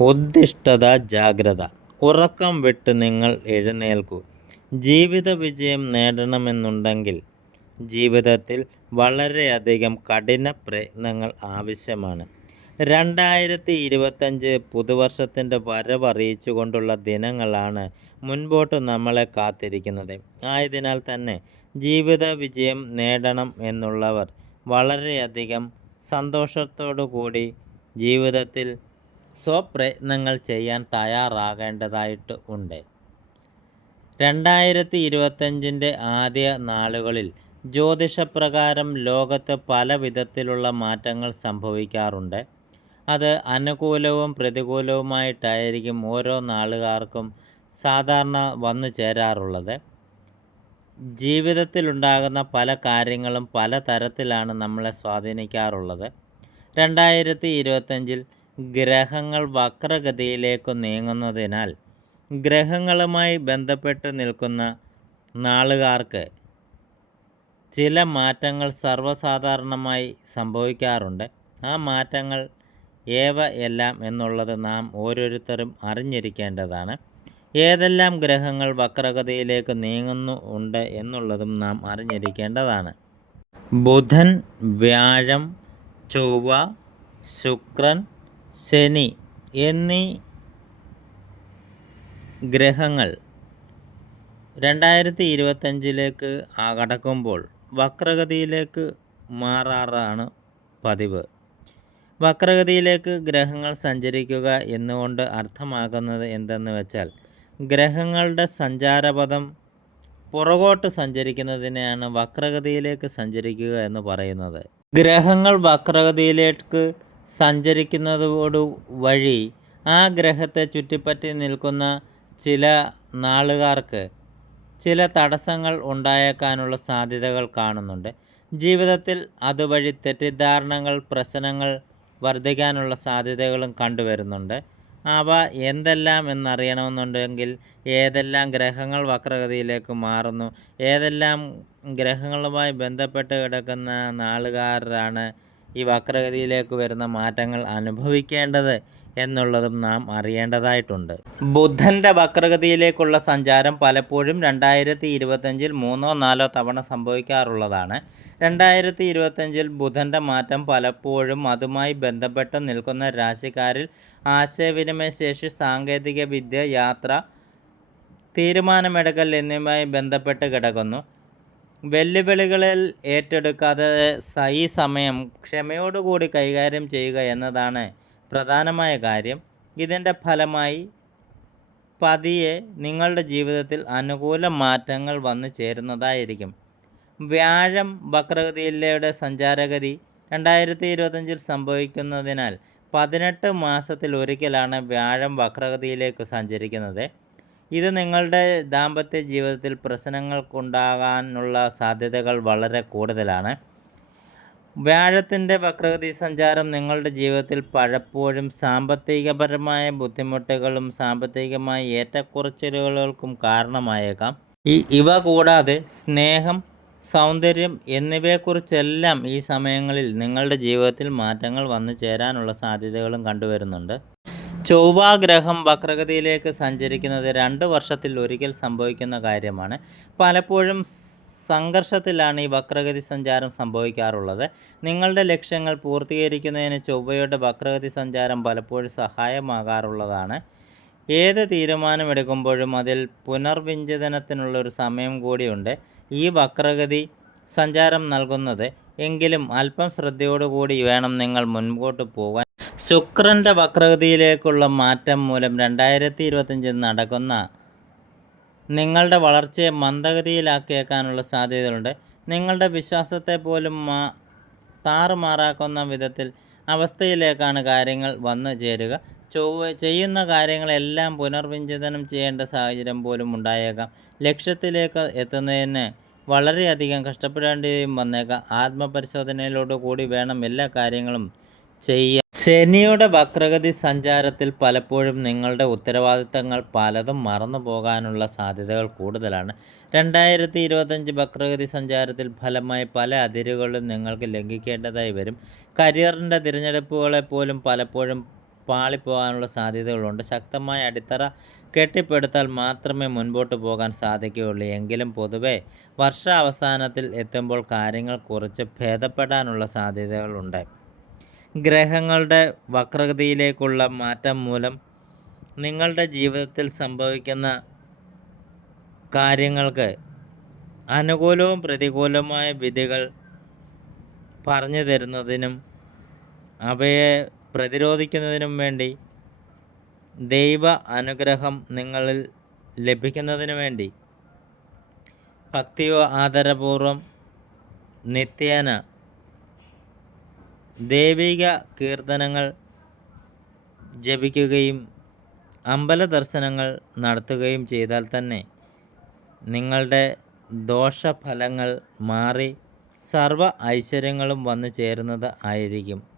ഉദ്ദിഷ്ടത ജാഗ്രത. ഉറക്കം വിട്ട് നിങ്ങൾ എഴുന്നേൽക്കൂ. ജീവിത വിജയം നേടണമെന്നുണ്ടെങ്കിൽ ജീവിതത്തിൽ വളരെയധികം കഠിന പ്രയത്നങ്ങൾ ആവശ്യമാണ്. രണ്ടായിരത്തി ഇരുപത്തഞ്ച് പുതുവർഷത്തിന്റെ വരവറിയിച്ചുകൊണ്ടുള്ള ദിനങ്ങളാണ് മുൻപോട്ട് നമ്മളെ കാത്തിരിക്കുന്നത്. ആയതിനാൽ തന്നെ ജീവിത വിജയം നേടണം എന്നുള്ളവർ വളരെയധികം സന്തോഷത്തോടു കൂടി ജീവിതത്തിൽ സ്വപ്രയത്നങ്ങൾ ചെയ്യാൻ തയ്യാറാകേണ്ടതായിട്ട് ഉണ്ട്. രണ്ടായിരത്തി ഇരുപത്തഞ്ചിന്റെ ആദ്യ നാളുകളിൽ ജ്യോതിഷപ്രകാരം ലോകത്ത് പല വിധത്തിലുള്ള മാറ്റങ്ങൾ സംഭവിക്കാറുണ്ട്. അത് അനുകൂലവും പ്രതികൂലവുമായിട്ടായിരിക്കും ഓരോ നാളുകാർക്കും സാധാരണ വന്നു ചേരാറുള്ളത്. ജീവിതത്തിലുണ്ടാകുന്ന പല കാര്യങ്ങളും പല തരത്തിലാണ് നമ്മളെ സ്വാധീനിക്കാറുള്ളത്. രണ്ടായിരത്തി ഇരുപത്തഞ്ചിൽ ഗ്രഹങ്ങൾ വക്രഗതിയിലേക്ക് നീങ്ങുന്നതിനാൽ ഗ്രഹങ്ങളുമായി ബന്ധപ്പെട്ട് നിൽക്കുന്ന നാളുകാർക്ക് ചില മാറ്റങ്ങൾ സർവസാധാരണമായി സംഭവിക്കാറുണ്ട്. ആ മാറ്റങ്ങൾ ഏവ എല്ലാം എന്നുള്ളത് നാം ഓരോരുത്തരും അറിഞ്ഞിരിക്കേണ്ടതാണ്. ഏതെല്ലാം ഗ്രഹങ്ങൾ വക്രഗതിയിലേക്ക് നീങ്ങുന്നു ഉണ്ട് എന്നുള്ളതും നാം അറിഞ്ഞിരിക്കേണ്ടതാണ്. ബുധൻ വ്യാഴം ചൊവ്വ ശുക്രൻ ശനി എന്നീ ഗ്രഹങ്ങൾ രണ്ടായിരത്തി ഇരുപത്തഞ്ചിലേക്ക് കടക്കുമ്പോൾ വക്രഗതിയിലേക്ക് മാറാറാണ് പതിവ്. വക്രഗതിയിലേക്ക് ഗ്രഹങ്ങൾ സഞ്ചരിക്കുക എന്നുകൊണ്ട് അർത്ഥമാക്കുന്നത് എന്തെന്ന് വെച്ചാൽ ഗ്രഹങ്ങളുടെ സഞ്ചാരപഥം പുറകോട്ട് സഞ്ചരിക്കുന്നതിനെയാണ് വക്രഗതിയിലേക്ക് സഞ്ചരിക്കുക എന്ന് പറയുന്നത്. ഗ്രഹങ്ങൾ വക്രഗതിയിലേക്ക് സഞ്ചരിക്കുന്നതോടു വഴി ആ ഗ്രഹത്തെ ചുറ്റിപ്പറ്റി നിൽക്കുന്ന ചില നാളുകാർക്ക് ചില തടസ്സങ്ങൾ ഉണ്ടായേക്കാനുള്ള സാധ്യതകൾ കാണുന്നുണ്ട്. ജീവിതത്തിൽ അതുവഴി തെറ്റിദ്ധാരണകൾ പ്രശ്നങ്ങൾ വർദ്ധിക്കാനുള്ള സാധ്യതകളും കണ്ടുവരുന്നുണ്ട്. അവ എന്തെല്ലാം എന്നറിയണമെന്നുണ്ടെങ്കിൽ ഏതെല്ലാം ഗ്രഹങ്ങൾ വക്രഗതിയിലേക്ക് മാറുന്നു ഏതെല്ലാം ഗ്രഹങ്ങളുമായി ബന്ധപ്പെട്ട് കിടക്കുന്ന നാളുകാരാണ് ഈ വക്രഗതിയിലേക്ക് വരുന്ന മാറ്റങ്ങൾ അനുഭവിക്കേണ്ടത് എന്നുള്ളതും നാം അറിയേണ്ടതായിട്ടുണ്ട്. ബുധന്റെ വക്രഗതിയിലേക്കുള്ള സഞ്ചാരം പലപ്പോഴും രണ്ടായിരത്തി ഇരുപത്തഞ്ചിൽ മൂന്നോ നാലോ തവണ സംഭവിക്കാറുള്ളതാണ്. രണ്ടായിരത്തി ഇരുപത്തഞ്ചിൽ ബുധന്റെ മാറ്റം പലപ്പോഴും അതുമായി ബന്ധപ്പെട്ട് നിൽക്കുന്ന രാശിക്കാരിൽ ആശയവിനിമയ ശേഷി സാങ്കേതിക വിദ്യ യാത്ര തീരുമാനമെടുക്കൽ എന്നിവയുമായി ബന്ധപ്പെട്ട് കിടക്കുന്നു. വെല്ലുവിളികളിൽ ഏറ്റെടുക്കാതെ ഈ സമയം ക്ഷമയോടുകൂടി കൈകാര്യം ചെയ്യുക എന്നതാണ് പ്രധാനമായ കാര്യം. ഇതിന്റെ ഫലമായി പതിയെ നിങ്ങളുടെ ജീവിതത്തിൽ അനുകൂല മാറ്റങ്ങൾ വന്നു ചേരുന്നതായിരിക്കും. വ്യാഴം വക്രഗതിയിലൂടെ സഞ്ചാരഗതി രണ്ടായിരത്തി ഇരുപത്തഞ്ചിൽ സംഭവിക്കുന്നതിനാൽ പതിനെട്ട് മാസത്തിൽ ഒരിക്കലാണ് വ്യാഴം വക്രഗതിയിലേക്ക് സഞ്ചരിക്കുന്നത്. ഇത് നിങ്ങളുടെ ദാമ്പത്യ ജീവിതത്തിൽ പ്രശ്നങ്ങൾക്കുണ്ടാകാനുള്ള സാധ്യതകൾ വളരെ കൂടുതലാണ്. വ്യാഴത്തിന്റെ വക്രഗതി സഞ്ചാരം നിങ്ങളുടെ ജീവിതത്തിൽ പലപ്പോഴും സാമ്പത്തികപരമായ ബുദ്ധിമുട്ടുകളും സാമ്പത്തികമായ ഏറ്റക്കുറച്ചിലുകൾക്കും കാരണമായേക്കാം. ഈ ഇവ കൂടാതെ സ്നേഹം സൗന്ദര്യം എന്നിവയെക്കുറിച്ചെല്ലാം ഈ സമയങ്ങളിൽ നിങ്ങളുടെ ജീവിതത്തിൽ മാറ്റങ്ങൾ വന്നു ചേരാനുള്ള സാധ്യതകളും കണ്ടുവരുന്നുണ്ട്. ചൊവ്വ ഗ്രഹം വക്രഗതിയിലേക്ക് സഞ്ചരിക്കുന്നത് രണ്ട് വർഷത്തിൽ ഒരിക്കൽ സംഭവിക്കുന്ന കാര്യമാണ്. പലപ്പോഴും സംഘർഷത്തിലാണ് ഈ വക്രഗതി സഞ്ചാരം സംഭവിക്കാറുള്ളത്. നിങ്ങളുടെ ലക്ഷ്യങ്ങൾ പൂർത്തീകരിക്കുന്നതിന് ചൊവ്വയുടെ വക്രഗതി സഞ്ചാരം പലപ്പോഴും സഹായമാകാറുള്ളതാണ്. ഏത് തീരുമാനമെടുക്കുമ്പോഴും അതിൽ പുനർവിഞ്ചിതനത്തിനുള്ള ഒരു സമയം കൂടിയുണ്ട്. ഈ വക്രഗതി സഞ്ചാരം നൽകുന്നത് എങ്കിലും അല്പം ശ്രദ്ധയോടുകൂടി വേണം നിങ്ങൾ മുൻപോട്ട് പോകാൻ. ശുക്രന്റെ വക്രഗതിയിലേക്കുള്ള മാറ്റം മൂലം രണ്ടായിരത്തി ഇരുപത്തഞ്ചിൽ നടക്കുന്ന നിങ്ങളുടെ വളർച്ചയെ മന്ദഗതിയിലാക്കിയേക്കാനുള്ള സാധ്യതകളുണ്ട്. നിങ്ങളുടെ വിശ്വാസത്തെ പോലും മാ താറുമാറാക്കുന്ന വിധത്തിൽ അവസ്ഥയിലേക്കാണ് കാര്യങ്ങൾ വന്നു ചേരുക. ചൊവ്വ ചെയ്യുന്ന കാര്യങ്ങളെല്ലാം പുനർവിചിന്തനം ചെയ്യേണ്ട സാഹചര്യം പോലും ഉണ്ടായേക്കാം. ലക്ഷ്യത്തിലേക്ക് എത്തുന്നതിന് വളരെയധികം കഷ്ടപ്പെടേണ്ടിയും വന്നേക്കാം. ആത്മപരിശോധനയിലോട് കൂടി വേണം എല്ലാ കാര്യങ്ങളും ചെയ്യാൻ. ശനിയുടെ വക്രഗതി സഞ്ചാരത്തിൽ പലപ്പോഴും നിങ്ങളുടെ ഉത്തരവാദിത്തങ്ങൾ പലതും മറന്നു പോകാനുള്ള സാധ്യതകൾ കൂടുതലാണ്. രണ്ടായിരത്തി ഇരുപത്തഞ്ച് വക്രഗതി സഞ്ചാരത്തിൽ ഫലമായി പല അതിരുകളും നിങ്ങൾക്ക് ലംഘിക്കേണ്ടതായി വരും. കരിയറിന്റെ തിരഞ്ഞെടുപ്പുകളെ പോലും പലപ്പോഴും പാളിപ്പോകാനുള്ള സാധ്യതകളുണ്ട്. ശക്തമായ അടിത്തറ കെട്ടിപ്പടുത്താൽ മാത്രമേ മുൻപോട്ട് പോകാൻ സാധിക്കുകയുള്ളൂ. എങ്കിലും പൊതുവെ വർഷാവസാനത്തിൽ എത്തുമ്പോൾ കാര്യങ്ങൾ കുറച്ച് ഭേദപ്പെടാനുള്ള സാധ്യതകളുണ്ട്. ഗ്രഹങ്ങളുടെ വക്രഗതിയിലേക്കുള്ള മാറ്റം മൂലം നിങ്ങളുടെ ജീവിതത്തിൽ സംഭവിക്കുന്ന കാര്യങ്ങൾക്ക് അനുകൂലവും പ്രതികൂലവുമായ വിധികൾ പറഞ്ഞു തരുന്നതിനും അവയെ പ്രതിരോധിക്കുന്നതിനും വേണ്ടി ദൈവ അനുഗ്രഹം നിങ്ങളിൽ ലഭിക്കുന്നതിനു വേണ്ടി ഭക്തിയോ ആദരപൂർവം നിത്യേന ദൈവിക കീർത്തനങ്ങൾ ജപിക്കുകയും അമ്പല ദർശനങ്ങൾ നടത്തുകയും ചെയ്താൽ തന്നെ നിങ്ങളുടെ ദോഷഫലങ്ങൾ മാറി സർവ ഐശ്വര്യങ്ങളും വന്നു ചേരുന്നത് ആയിരിക്കും.